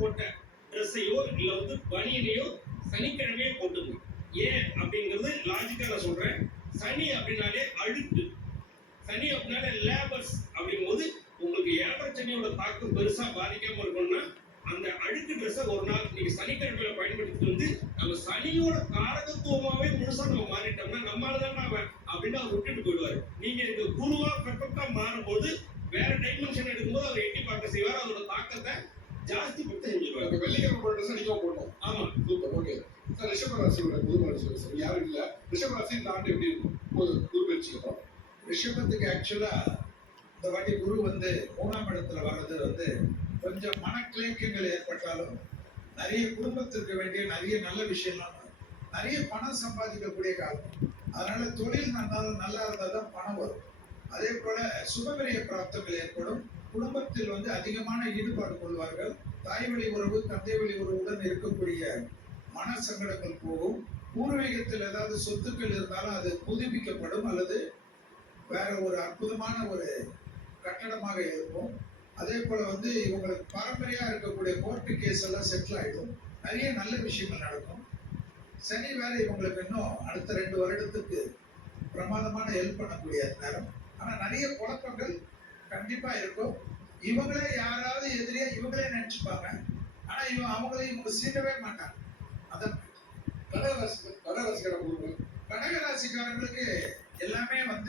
போட்ட ட்ரெஸ்ஸையோ இல்ல பனியனையோ சனிக்கிழமையே போட்டுங்க. ஏன் அப்படிங்கிறது லாஜிக்கா நான் சொல்றேன். சனி அப்படின்னாலே அழுக்கு, சனி அப்படின்னாலே லேபர்ஸ் அப்படிங்கும்போது உங்களுக்கு ஏழரை சனியோட தாக்கம் பெருசா பாதிக்காம இருக்கணும்னா அந்த அழுக்கு ட்ரெஸ்ஸை ஒரு நாள் நீங்க சனிக்கிழமையில பயன்படுத்திட்டு நம்ம சனியோட காரகத்துவமாவே முழுசா நம்ம மாறிட்டோம்னா நம்மளாலதான் அவன் அப்படின்னு அவர் விட்டுட்டு போயிடுவாரு. நீங்க இந்த குருவா பெர்ஃபெக்டா மாறும்போது வேற டைமென்ஷன் எடுக்கும்போது அவர் எட்டி பார்க்க செய்வார். அதோட தாக்கத்தை ஜாஸ்தி படுத்த செஞ்சிருவாரு. வெள்ளிக்கிழமை போட்ட ட்ரெஸ் அடிக்காம போட்டோம். ஆமா, சூப்பர். ஓகே சார், ரிஷபராசியோட குரு சொல்லி யாரும் இல்ல. ரிஷபராசி இந்த ஆண்டு எப்படி இருக்கும் குரு பயிற்சிக்கு அப்புறம்? ரிஷபத்துக்கு ஆக்சுவலா இந்த வாட்டி குரு 3ஆம் இடத்துல வர்றது கொஞ்சம் மனக்கிளேக்கங்கள் ஏற்பட்டாலும் நிறைய குடும்பத்திற்கு வேண்டிய நிறைய நல்ல விஷயம்லாம் நிறைய பணம் சம்பாதிக்கக்கூடிய காலம். அதனால தொழில் நல்லா இருந்தால் தான் பணம் வரும். அதே போல சுபவிரிய பிராப்தங்கள் ஏற்படும். குடும்பத்தில் அதிகமான ஈடுபாடு கொள்வார்கள். தாய் வழி உறவு, தந்தை வழி உறவுடன் இருக்கக்கூடிய மன சங்கடங்கள் போகும். பூர்வீகத்தில் ஏதாவது சொத்துக்கள் இருந்தாலும் அது புதுப்பிக்கப்படும் அல்லது வேற ஒரு அற்புதமான ஒரு கட்டடமாக இருக்கும். அதே போல இவங்களுக்கு பாரம்பரியா இருக்கக்கூடிய கோர்ட்டு கேஸ் எல்லாம் செட்டில் ஆயிடும். நிறைய நல்ல விஷயங்கள் நடக்கும். சனி வேற இவங்களுக்கு இன்னும் அடுத்த 2 வருடத்துக்கு பிரமாதமான ஹெல்ப் பண்ணக்கூடிய நேரம். ஆனா நிறைய குழப்பங்கள் கண்டிப்பா இருக்கும். இவங்களே யாராவது எதிரியா இவங்களே நினைச்சுப்பாங்க. ஆனா இவங்க சீண்டவே மாட்டாங்க. அதான் கடகராசிக்காரங்களுக்கு எல்லாமே